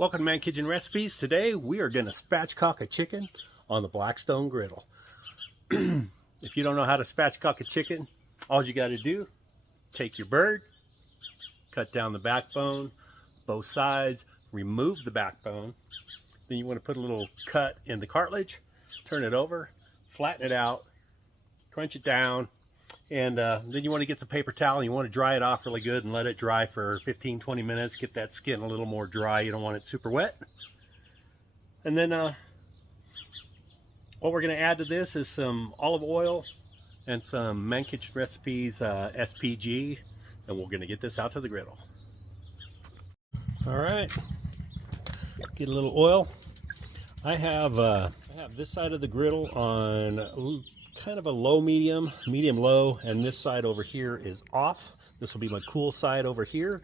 Welcome to Man Kitchen Recipes. Today we are going to spatchcock a chicken on the Blackstone Griddle. If you don't know how to spatchcock a chicken, all you got to do, take your bird, cut down the backbone, both sides, remove the backbone. Then you want to put a little cut in the cartilage, turn it over, flatten it out, crunch it down, and then you want to get some paper towel and you want to dry it off really good and let it dry for 15-20 minutes. Get that skin a little more dry. You don't want it super wet. And then what we're going to add to this is some olive oil and some ManKitchenRecipes SPG, and we're going to get this out to the griddle. All right, get a little oil. I have this side of the griddle on kind of a low medium low, and this side over here is off. This will be my cool side over here,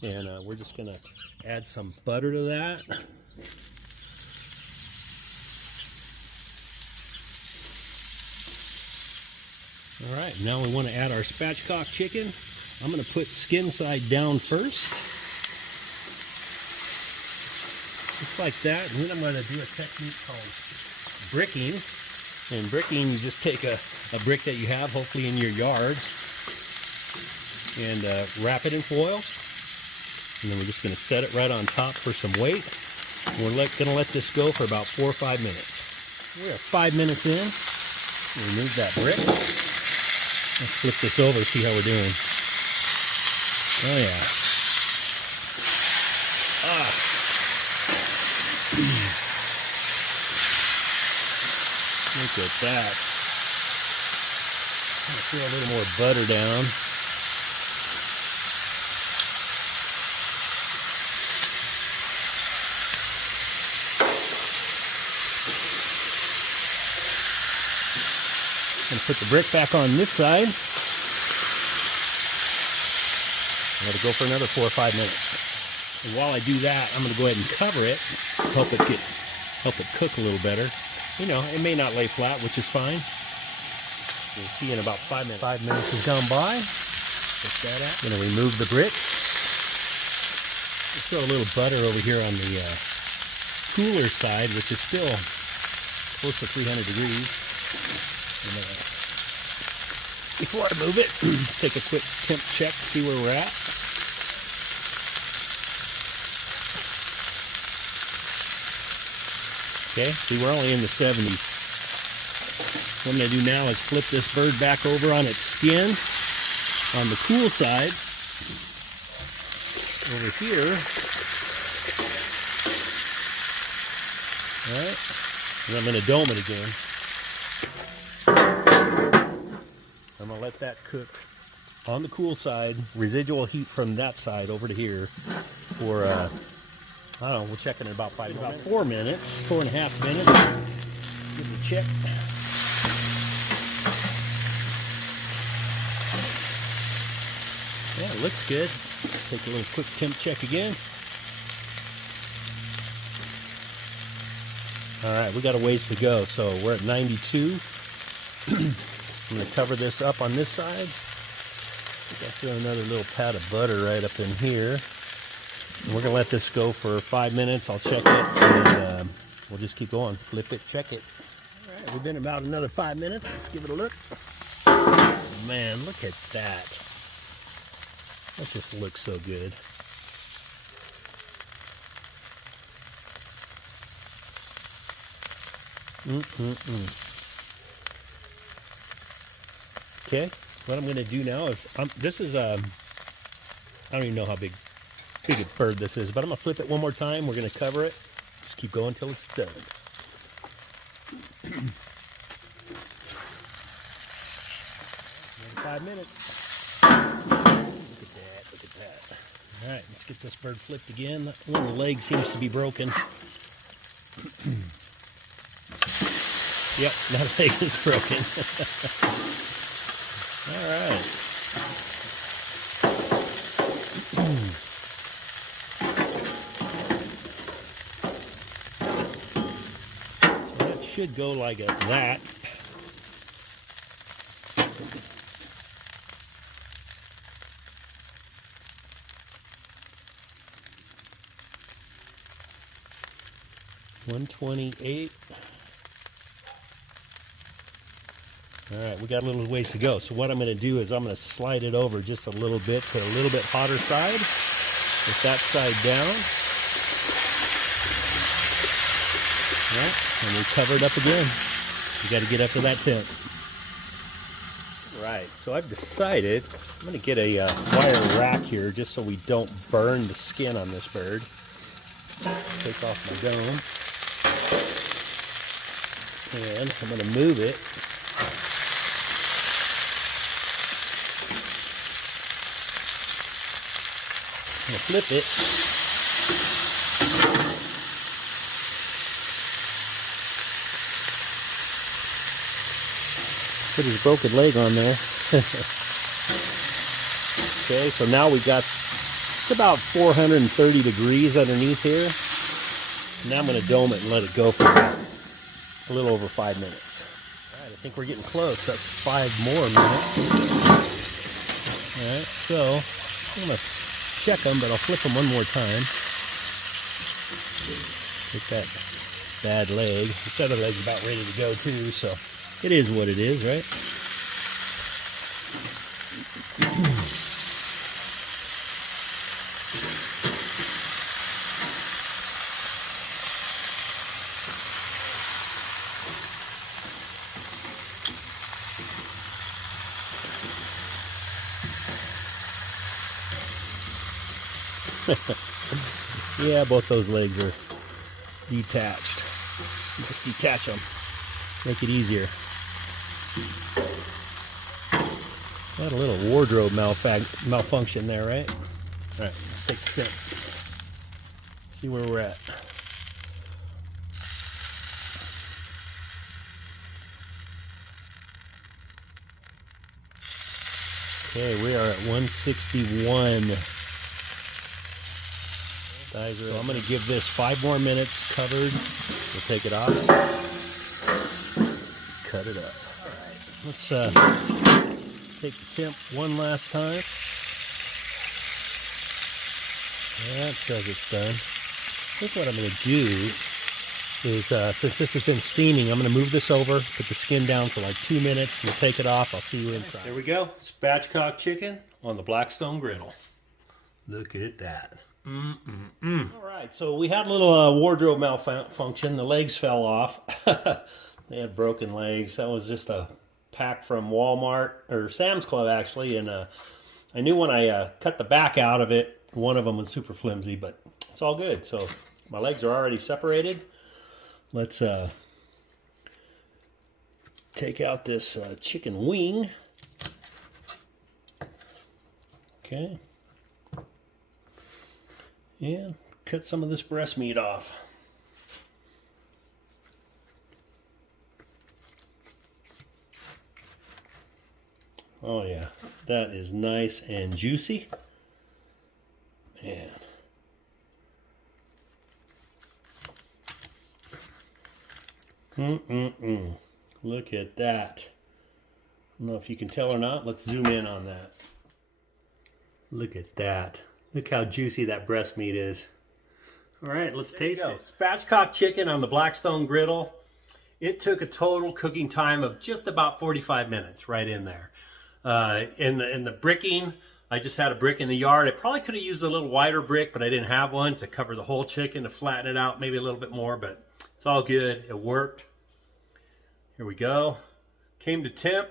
and we're just gonna add some butter to that. All right, now we want to add our spatchcock chicken. I'm going to put skin side down first, just like that, and then I'm going to do a technique called bricking. And bricking, you just take a brick that you have, hopefully in your yard, and wrap it in foil. And then we're just going to set it right on top for some weight. And we're going to let this go for about 4 or 5 minutes. We're at 5 minutes in. Remove that brick. Let's flip this over, see how we're doing. Oh yeah. Look at that. I'm going to throw a little more butter down. I'm going to put the brick back on this side. Let it go for another 4 or 5 minutes. And while I do that, I'm going to go ahead and cover it, help it cook a little better. You know, it may not lay flat, which is fine. We'll see in about 5 minutes. 5 minutes has gone by. Take that out. I'm going to remove the brick. Let's throw a little butter over here on the cooler side, which is still close to 300 degrees. Before I move it, take a quick temp check, see where we're at. Okay, see, we're only in the 70s. What I'm going to do now is flip this bird back over on its skin on the cool side. Over here. All right, and I'm going to dome it again. I'm going to let that cook on the cool side, residual heat from that side over to here for I don't know, we'll check in about 4 minutes, 4.5 minutes. Give it a check. Yeah, it looks good. Take a little quick temp check again. All right, we got a ways to go. So we're at 92. I'm going to cover this up on this side. I'll throw another little pat of butter right up in here. And we're going to let this go for 5 minutes. I'll check it, and we'll just keep going. Flip it, check it. All right, we've been about another 5 minutes. Let's give it a look. Man, look at that. That just looks so good. Okay, what I'm going to do now is, this is, I don't even know how big a bird this is, but I'm going to flip it one more time. We're going to cover it. Just keep going until it's done. 5 minutes. Look at that, look at that. All right, let's get this bird flipped again. One of the legs seems to be broken. Yep, that leg is broken. All right. So that should go like that. 128. All right, we got a little ways to go. So what I'm going to do is I'm going to slide it over just a little bit to a little bit hotter side. With that side down. Right, and we cover it up again. You got to get up to that temp. Right, so I've decided I'm going to get a wire rack here just so we don't burn the skin on this bird. Take off my dome. And I'm going to move it. I'm going to flip it. Put his broken leg on there. Okay, so now we got it's about 430 degrees underneath here. Now I'm going to dome it and let it go for a little over 5 minutes. All right, I think we're getting close. That's 5 more minutes. All right, so I'm going to check them, but I'll flip them one more time. Get that bad leg. This other leg's about ready to go too, so it is what it is, right? Yeah, both those legs are detached. Just detach them. Make it easier. Got a little wardrobe malfunction there, right? All right, let's take the tip. See where we're at. Okay, we are at 161. So I'm going to give this 5 more minutes covered. We'll take it off. Cut it up. All right, let's take the temp one last time. That says it's done. I think what I'm going to do is, since this has been steaming, I'm going to move this over, put the skin down for like 2 minutes. We'll take it off. I'll see you inside. There we go. Spatchcock chicken on the Blackstone Griddle. Look at that. All right, so we had a little wardrobe malfunction. The legs fell off. They had broken legs. That was just a pack from Walmart, or Sam's Club actually, and I knew when I cut the back out of it, one of them was super flimsy, but it's all good. So my legs are already separated. Let's take out this chicken wing. Okay. And cut some of this breast meat off. Oh yeah, that is nice and juicy. Man. Look at that. I don't know if you can tell or not. Let's zoom in on that. Look at that. Look how juicy that breast meat is. All right, let's taste it. Spatchcock chicken on the Blackstone Griddle. It took a total cooking time of just about 45 minutes right in there. In the bricking, I just had a brick in the yard. I probably could have used a little wider brick, but I didn't have one to cover the whole chicken, to flatten it out maybe a little bit more, but it's all good. It worked. Here we go. Came to temp.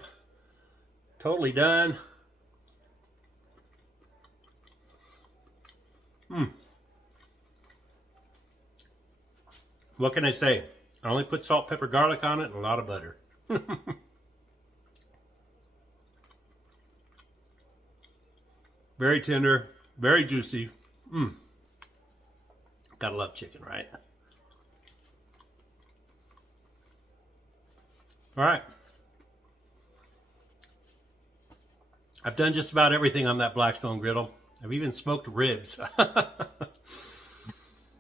Totally done. What can I say? I only put salt, pepper, garlic on it, and a lot of butter. Very tender, very juicy. Gotta love chicken, right? All right. I've done just about everything on that Blackstone Griddle. I've even smoked ribs.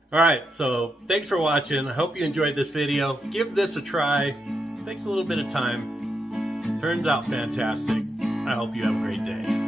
All right, so thanks for watching. I hope you enjoyed this video. Give this a try. Takes a little bit of time. Turns out fantastic. I hope you have a great day.